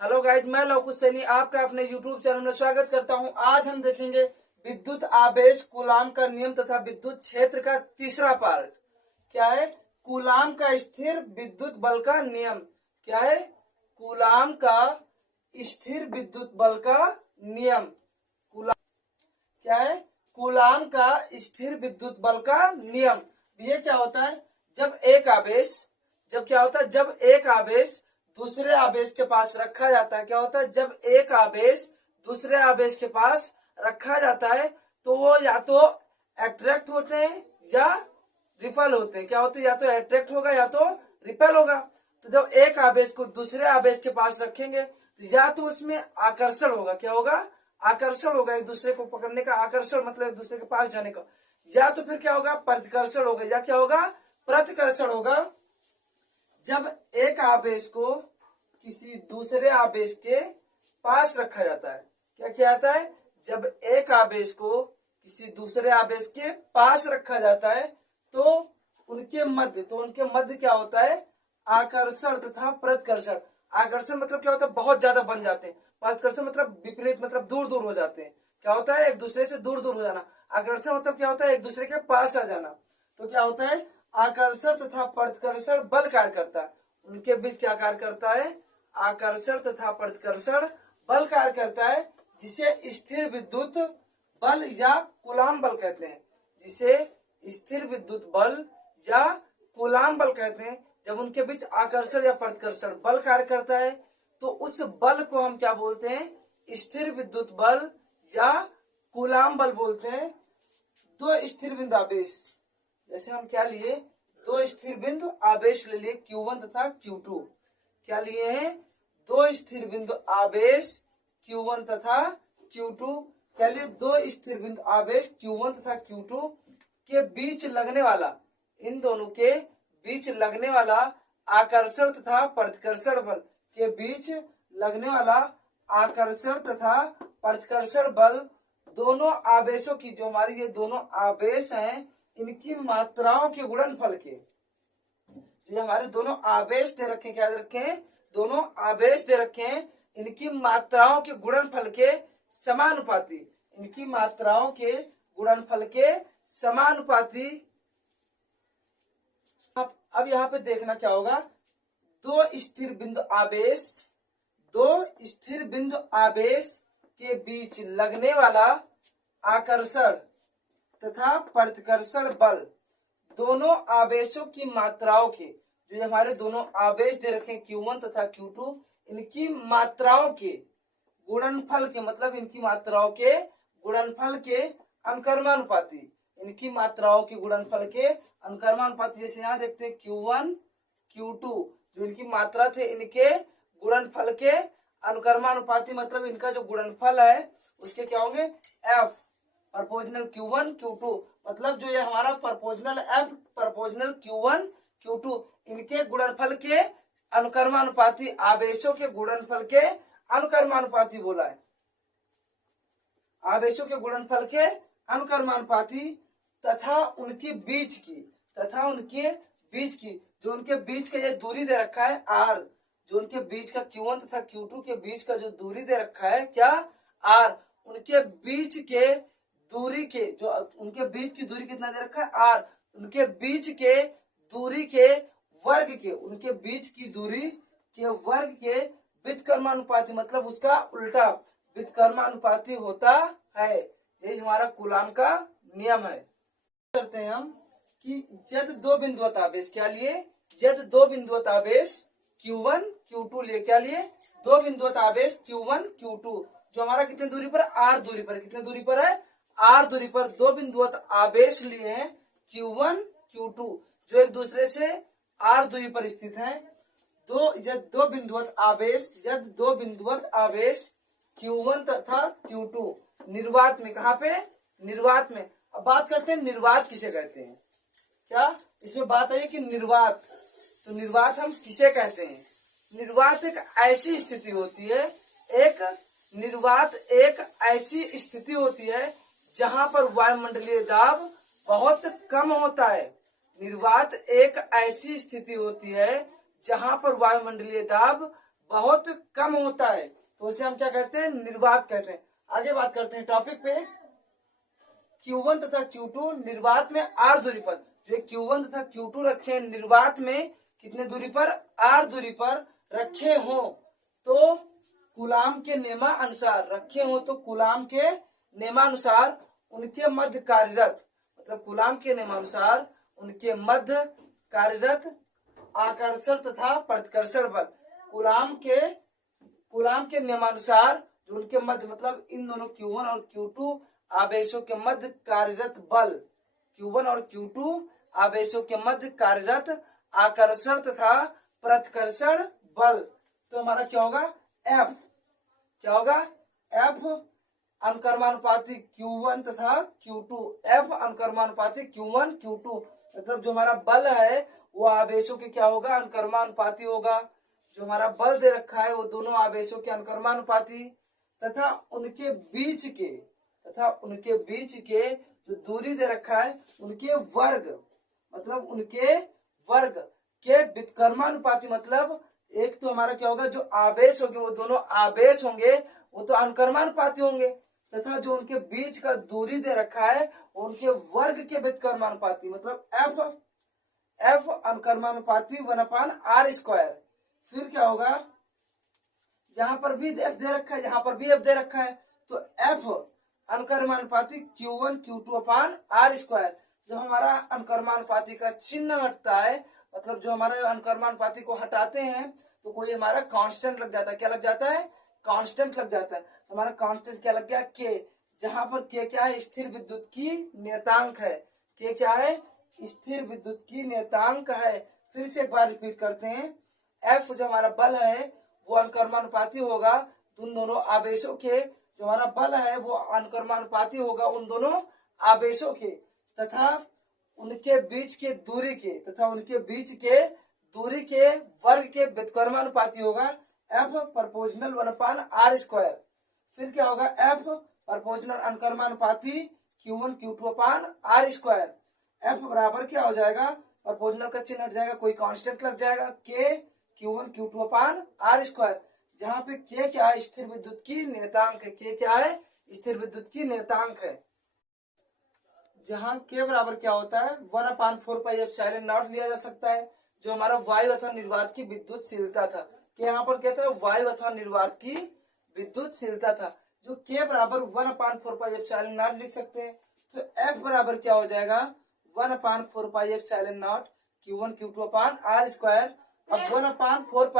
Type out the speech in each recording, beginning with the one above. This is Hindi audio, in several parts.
हेलो गाइज, मैं लवकुश सैनी आपका अपने यूट्यूब चैनल में स्वागत करता हूं। आज हम देखेंगे विद्युत आवेश, कूलाम का नियम तथा विद्युत क्षेत्र का तीसरा पार्ट। क्या है? कूलाम का स्थिर विद्युत बल का नियम। क्या है? कूलाम का स्थिर विद्युत बल का नियम। क्या है? कूलाम का स्थिर विद्युत बल का नियम। ये क्या होता है? जब एक आवेश दूसरे आवेश के पास रखा जाता है। क्या होता है? जब एक आवेश दूसरे आवेश के पास रखा जाता है तो वो या तो अट्रैक्ट होते हैं या रिपल होते हैं। क्या होते हैं? या तो अट्रैक्ट होगा या तो रिपल होगा। तो जब एक आवेश को दूसरे आवेश के पास रखेंगे तो या तो उसमें आकर्षण होगा। क्या होगा? आकर्षण होगा, एक दूसरे को पकड़ने का आकर्षण, मतलब एक दूसरे के पास जाने का। या तो फिर क्या होगा? प्रतिकर्षण होगा। या क्या होगा? प्रतिकर्षण होगा। जब एक आवेश को किसी दूसरे आवेश के पास रखा जाता है। क्या किया जाता है? जब एक आवेश को किसी दूसरे आवेश के पास रखा जाता है तो उनके मध्य क्या होता है? आकर्षण तथा प्रतिकर्षण। आकर्षण मतलब क्या होता है? बहुत ज्यादा बन जाते हैं। प्रतिकर्षण मतलब विपरीत, मतलब दूर दूर हो जाते हैं। क्या होता है? एक दूसरे से दूर दूर हो जाना। आकर्षण मतलब क्या होता है? एक दूसरे के पास आ जाना। तो क्या होता है? आकर्षण तथा प्रतिकर्षण बल कार्य करता है। उनके बीच क्या कार्य करता है? आकर्षण तथा प्रतिकर्षण बल कार्य करता है, जिसे स्थिर विद्युत बल या कूलाम बल कहते हैं। जिसे स्थिर विद्युत बल या कूलाम बल कहते हैं। जब उनके बीच आकर्षण या प्रतिकर्षण बल कार्य करता है तो उस बल को हम क्या बोलते हैं? स्थिर विद्युत बल या कूलाम बल बोलते हैं। दो स्थिर बिंदु आवेश, जैसे हम क्या लिए? दो स्थिर बिंदु आवेश ले लिए Q1 तथा Q2। क्या लिए हैं? दो स्थिर बिंदु आवेश Q1 तथा Q2। क्या लिए? दो स्थिर बिंदु आवेश Q1 तथा Q2 के बीच लगने वाला, इन दोनों के बीच लगने वाला आकर्षण तथा प्रतिकर्षण बल के बीच लगने वाला आकर्षण तथा प्रतिकर्षण बल दोनों आवेशों की, जो हमारी ये दोनों आवेश हैं, इनकी मात्राओं के गुणनफल के, ये हमारे दोनों आवेश दे रखे हैं। क्या दे रखे हैं? दोनों आवेश दे रखे हैं। इनकी मात्राओं के गुणनफल के समानुपाती, इनकी मात्राओं के गुणनफल के समानुपाती। अब यहाँ पे देखना क्या होगा? दो स्थिर बिंदु आवेश के बीच लगने वाला आकर्षण तथा प्रतिकर्षण बल दोनों आवेशों की मात्राओं के, जो हमारे दोनों आवेश दे रखे हैं Q1 तथा Q2, इनकी मात्राओं के गुणनफल के, मतलब इनकी मात्राओं के गुणनफल के अनुक्रमानुपाती, इनकी मात्राओं के गुणनफल के अनुक्रमानुपाती। जैसे यहाँ देखते हैं Q1 Q2, जो इनकी मात्रा थे, इनके गुणनफल के अनुक्रमानुपाती, मतलब इनका जो गुणनफल है उसके क्या होंगे? F प्रपोजनल Q1 Q2, मतलब जो ये हमारा proportional F proportional Q1 Q2, इनके गुणनफल के अनुक्रमानुपाती, आवेशों के गुणनफल के अनुक्रमानुपाती बोला है। आवेशों के गुणनफल के अनुक्रमानुपाती तथा उनके बीच की, जो उनके बीच का ये दूरी दे रखा है R, जो उनके बीच का Q1 तथा Q2 के बीच का जो दूरी दे रखा है, क्या? R। उनके बीच के दूरी के, जो उनके बीच की दूरी कितना दे रखा है? R। उनके बीच के दूरी के वर्ग के, उनके बीच की दूरी के वर्ग के व्युत्क्रमानुपाती, मतलब उसका उल्टा व्युत्क्रमानुपाती होता है। ये हमारा कूलाम का नियम है। करते हैं हम कि यदि दो बिंदुवत आवेश, क्या लिए? यदि दो बिंदुवत आवेश Q1 Q2 लिए। क्या लिए? दो बिंदुवत आवेश Q1 Q2, जो हमारा कितने दूरी पर? R दूरी पर। कितने दूरी पर है? R दूरी पर दो बिंदुवत आवेश लिए हैं Q1 Q2, जो एक दूसरे से R दूरी पर स्थित हैं। दो बिंदुवत आवेश Q1 तथा Q2 निर्वात में, कहाँ पे? निर्वात में। अब बात करते हैं निर्वात किसे कहते हैं। क्या इसमें बात है कि निर्वात, तो निर्वात हम किसे कहते हैं? निर्वात एक ऐसी स्थिति होती है, निर्वात एक ऐसी स्थिति होती है जहां पर वायुमंडलीय दाब बहुत कम होता है। निर्वात एक ऐसी स्थिति होती है जहां पर वायुमंडलीय दाब बहुत कम होता है तो उसे हम क्या कहते हैं, निर्वात कहते हैं। आगे बात करते हैं टॉपिक पे। Q1 तथा Q2 निर्वात में R दूरी पर, जो Q1 तथा Q2 रखे निर्वात में कितने दूरी पर, R दूरी पर रखे हो तो कूलाम के नियमानुसार, रखे हो तो कूलाम के नियमानुसार उनके मध्य कार्यरत, मतलब कूलाम के नियमानुसार उनके मध्य कार्यरत आकर्षण तथा प्रतिकर्षण बल, कूलाम के नियमानुसार जो उनके मध्य, मतलब इन दोनों Q1 और Q2 आवेशों के मध्य कार्यरत बल, Q1 और Q2 आवेशों के मध्य कार्यरत आकर्षण तथा प्रतिकर्षण बल। तो हमारा क्या होगा, F क्या होगा, F अनुक्रमानुपाती Q1 तथा Q2, F अनुक्रमानुपाती Q1 Q2, मतलब जो हमारा बल है वो आवेशों के क्या होगा, अनुक्रमानुपाती होगा। जो हमारा बल दे रखा है वो दोनों आवेशों के अनुक्रमानुपाती तथा उनके बीच के जो दूरी दे रखा है उनके वर्ग, मतलब उनके वर्ग के व्युत्क्रमानुपाती, मतलब एक तो हमारा क्या होगा, जो आवेश होंगे वो दोनों आवेश होंगे वो तो अनुक्रमानुपाती होंगे, तथा जो उनके बीच का दूरी दे रखा है उनके वर्ग के व्युत्क्रमानुपाती, मतलब F अनुक्रमानुपाती 1/r²। फिर क्या होगा, यहाँ पर भी F दे रखा है, यहाँ पर भी F दे रखा है, तो F अनुक्रमानुपाती Q1 Q2/r²। जब हमारा अनुक्रमानुपाती का चिन्ह हटता है, मतलब जो हमारा अनुक्रमानुपाती को हटाते हैं तो कोई हमारा कांस्टेंट लग जाता है। क्या लग जाता है, कांस्टेंट लग जाता है। तो हमारा कांस्टेंट क्या लग गया, K, जहां पर K क्या है, स्थिर विद्युत की नियतांक है। K क्या है, स्थिर विद्युत की नियतांक है। फिर से एक बार रिपीट करते हैं, F जो हमारा बल है वो अनुक्रमानुपाती होगा उन दोनों आवेशों के, जो हमारा बल है वो अनुक्रमानुपाती होगा उन दोनों आवेशों के तथा उनके बीच के दूरी के वर्ग के व्युत्क्रमानुपाती होगा F प्रोपोर्शनल 1/r²। फिर क्या होगा, F proportional अनुक्रमानुपाती Q1 Q2/r²। F बराबर क्या हो जाएगा, प्रोपोर्शनल का चिन्ह हट जाएगा, कोई कांस्टेंट लग जाएगा, K Q1 Q2/r²। जहाँ पे K क्या है, स्थिर विद्युत की नियतांक है। K क्या है, स्थिर विद्युत की नियतांक है। जहाँ K बराबर क्या होता है, 1/4πε0 लिया जा सकता है, जो हमारा वायु अथवा निर्वात की विद्युतशीलता था। कि यहाँ पर क्या था, वायु अथवा निर्वात की विद्युतशीलता था, जो K बराबर 1/4πε0 लिख सकते हैं। तो F बराबर क्या हो जाएगा, 1/4πε0 Q1 Q2/r²। अब 1/4π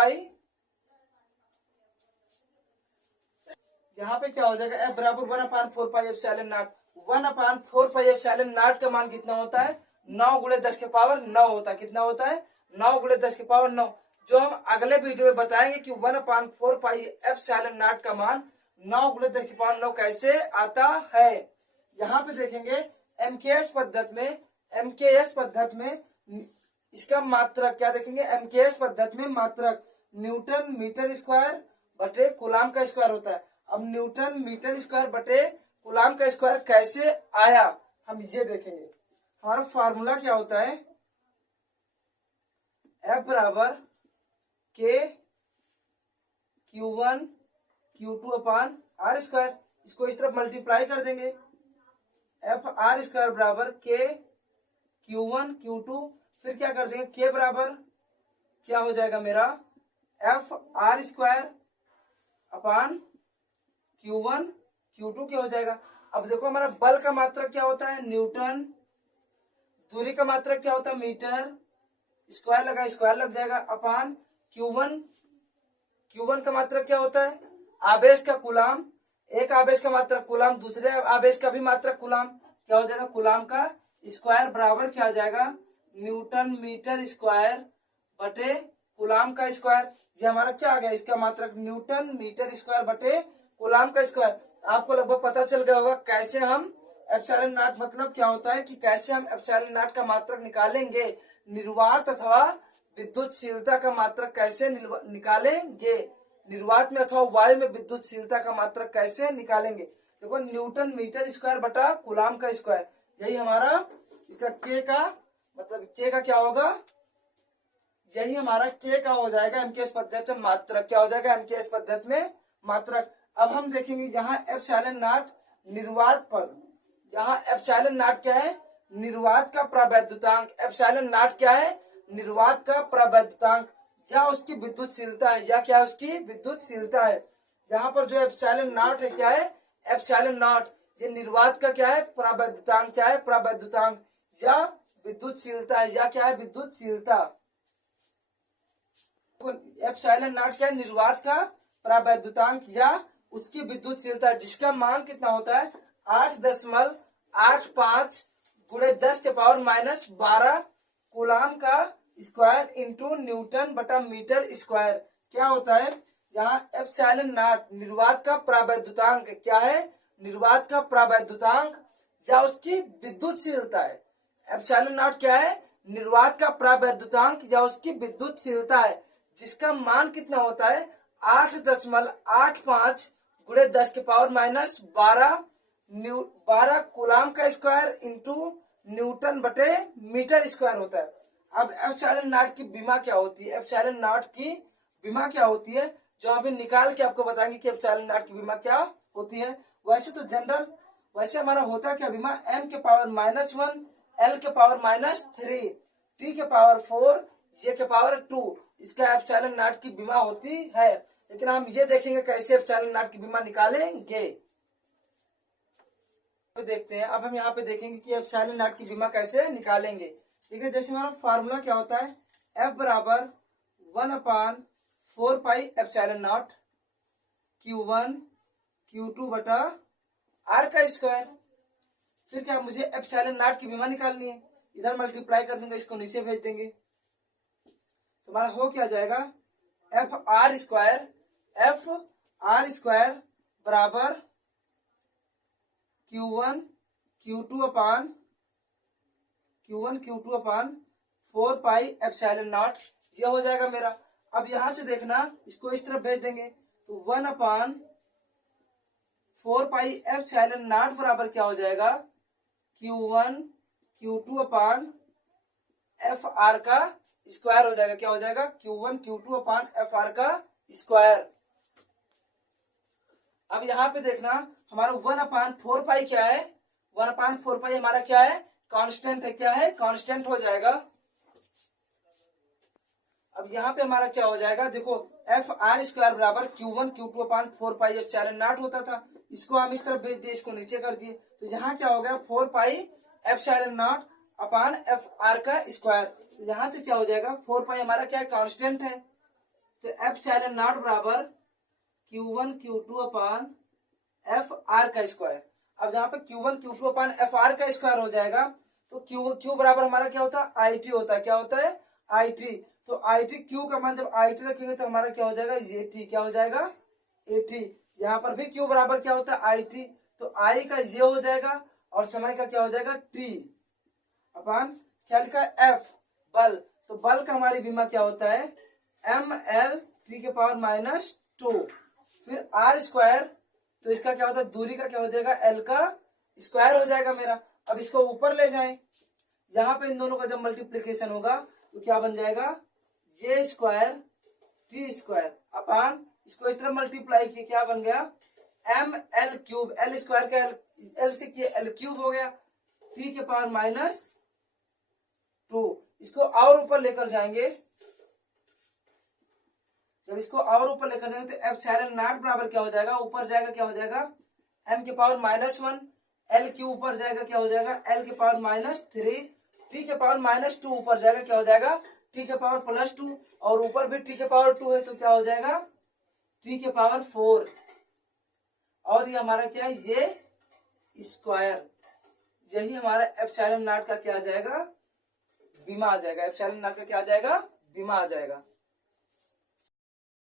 यहाँ पे क्या हो जाएगा, F बराबर 1/4πε0। 1/4πε0 का मान कितना होता है, 9 × 10⁻9 होता है। कितना होता है, 9 × 10⁻9, जो हम अगले वीडियो में बताएंगे कि 1/4πε0 का मान 9 × 10⁻9 कैसे आता है। यहाँ पे देखेंगे MKS पद्धति में इसका मात्रक क्या देखेंगे, MKS पद्धति में मात्रक न्यूटन मीटर स्क्वायर बटे कूलाम का स्क्वायर होता है। अब न्यूटन मीटर स्क्वायर बटे कूलाम का स्क्वायर कैसे आया, हम ये देखेंगे। हमारा फार्मूला क्या होता है, F बराबर K Q1 Q2/r²। इसको इस तरफ मल्टीप्लाई कर देंगे, F/r² बराबर K Q1 Q2। फिर क्या कर देंगे, K बराबर क्या हो जाएगा मेरा, F/r² अपान Q1 Q2 क्या हो जाएगा। अब देखो हमारा बल का मात्रक क्या होता है, न्यूटन, दूरी का मात्रक क्या होता है, मीटर, स्क्वायर लग जाएगा अपान Q1 का मात्रक क्या होता है, आवेश का कूलाम, एक आवेश का मात्रक कूलाम, दूसरे आवेश का भी मात्रक कूलाम, क्या हो जाएगा, कूलाम का स्क्वायर बराबर क्या हो जाएगा, न्यूटन मीटर स्क्वायर बटे कूलाम का स्क्वायर। ये हमारा क्या आ गया, इसका मात्रक न्यूटन मीटर स्क्वायर बटे कूलाम का स्क्वायर। आपको लगभग पता चल गया होगा कैसे हम एप्सिलॉन नॉट मतलब क्या होता है, कि कैसे हम एप्सिलॉन नॉट का मात्रक निकालेंगे, निर्वात अथवा विद्युतशीलता का मात्रक कैसे निकालेंगे, निर्वात में अथवा वायु में विद्युतशीलता का मात्रक कैसे निकालेंगे। देखो न्यूटन मीटर स्क्वायर बटा कूलाम का स्क्वायर, यही हमारा इसका K का मतलब K का क्या होगा, यही हमारा के का हो जाएगा एमकेएस पद्धति में मात्रक। क्या हो जाएगा? एमकेएस पद्धति में मात्रक। अब हम देखेंगे यहाँ एप्सिलॉन नॉट निर्वात पर, यहाँ एप्सिलॉन नॉट क्या है? निर्वात का प्रवैद्युतांक। एप्सिलॉन नॉट क्या है? निर्वात का प्रवैद्युतांक या उसकी विद्युतशीलता है, या क्या उसकी विद्युतशीलता है। यहाँ पर जो एप्सिलॉन नॉट है क्या है? एप्सिलॉन नॉट ये निर्वात का क्या है? प्रवैद्युतांक। क्या है? प्रवैद्युतांक या विद्युतशीलता है, या क्या है? विद्युतशीलता। एप्सिलॉन नॉट क्या है? निर्वात का प्रवैद्युतांक या उसकी विद्युतशीलता, जिसका मान कितना होता है? 8.85 गुणे 10⁻⁻12 कूलाम का स्क्वायर इंटू न्यूटन बटा मीटर स्क्वायर। क्या होता है? यहाँ एप्सिलॉन नॉट निर्वात का प्रवैद्युतांक क्या है? निर्वात का प्रवैद्युतांक या उसकी विद्युतशीलता है। एप्सिलॉन नॉट क्या है? निर्वात का प्रवैद्युतांक या उसकी विद्युतशीलता है, जिसका मान कितना होता है? 8.85 गुणे 10⁻12 कूलाम का स्क्वायर इंटू न्यूटन बटे मीटर स्क्वायर होता है। अब एप्सिलॉन नॉट की विमा क्या होती है? एप्सिलॉन नॉट की विमा क्या होती है, जो अभी निकाल के आपको बताएंगे कि एप्सिलॉन नॉट की विमा क्या होती है। वैसे तो जनरल वैसे हमारा होता क्या विमा? m के पावर -1, l के पावर -3, t के पावर 4, j के पावर 2, इसका एप्सिलॉन नॉट की विमा होती है। लेकिन हम ये देखेंगे कैसे एप्सिलॉन नॉट की विमा निकालेंगे, तो देखते हैं। अब हम यहाँ पे देखेंगे कि एप्सिलॉन नॉट की विमा कैसे निकालेंगे। ठीक है, जैसे हमारा फार्मूला क्या होता है? F बराबर 1/4 pi epsilon not Q1 Q2 बटा R का स्क्वायर। फिर क्या, मुझे एप्सिलॉन नॉट की विमा निकालनी है। इधर मल्टीप्लाई कर देंगे, इसको नीचे भेज देंगे, तो हमारा हो क्या जाएगा? एफ आर स्क्वायर बराबर Q1 Q2 upon 4 pi epsilon not, ये हो जाएगा मेरा। अब यहां से देखना, इसको इस तरफ भेज देंगे, तो 1/4 पाई एप्सिलॉन नॉट बराबर क्या हो जाएगा? Q1 Q2 upon F R का स्क्वायर हो जाएगा। क्या हो जाएगा? Q1 Q2 upon F R का स्क्वायर। अब यहाँ पे देखना, हमारा 1/4 पाई क्या है? 1/4 पाई हमारा क्या है? कांस्टेंट है। क्या है? कांस्टेंट हो जाएगा। अब यहाँ पे हमारा क्या हो जाएगा? देखो, एफ आर स्क्वायर बराबर Q1 Q2 upon 4 pi epsilon not होता था, इसको हम इस तरफ भेज दिए, इसको नीचे कर दिए, तो यहाँ क्या हो गया? 4 pi epsilon not upon F R का स्क्वायर। तो यहाँ से क्या हो जाएगा? 4 पाई हमारा क्या है? कांस्टेंट है, तो एप्सिलॉन नॉट बराबर Q1 Q2 upon F R का स्क्वायर। अब यहाँ पे Q1 Q2 upon F R का स्क्वायर हो जाएगा, तो Q बराबर हमारा क्या होता है? IT होता है। क्या होता है? IT। तो IT Q का मान जब IT रखेंगे तो हमारा क्या हो जाएगा? AT। क्या हो जाएगा? AT। यहाँ पर भी Q बराबर क्या होता है? IT, तो I का ये हो जाएगा और समय का क्या हो जाएगा? T अपान क्या लिखा है? F बल। तो बल का हमारी विमा क्या होता है? ml3 के पावर -2, फिर R स्क्वायर, तो इसका क्या होता है? दूरी का क्या हो जाएगा? L का स्क्वायर हो जाएगा मेरा। अब इसको ऊपर ले जाएं, यहाँ पे इन दोनों का जब मल्टीप्लीकेशन होगा तो क्या बन जाएगा? J square T square upon, इसको इस तरह मल्टीप्लाई किए, क्या बन गया? ml cube. L स्क्वायर का L से किए L क्यूब हो गया, T के पावर -2। इसको और ऊपर लेकर जाएंगे, जब इसको और ऊपर लेकर जाएंगे तो एप्सिलॉन नॉट बराबर क्या हो जाएगा? ऊपर जाएगा, क्या हो जाएगा? m के पावर -1, L क्यू ऊपर जाएगा, क्या हो जाएगा? L के पावर -3, T के पावर -2 ऊपर जाएगा, क्या हो जाएगा? T के पावर +2, और ऊपर भी T के पावर 2 है, तो क्या हो जाएगा? T के पावर 4। और ये हमारा क्या है? ये स्क्वायर। यही हमारा एप्सिलॉन नॉट का क्या आ जाएगा? विमा आ जाएगा। एप्सिलॉन नॉट का क्या आ जाएगा? विमा आ जाएगा।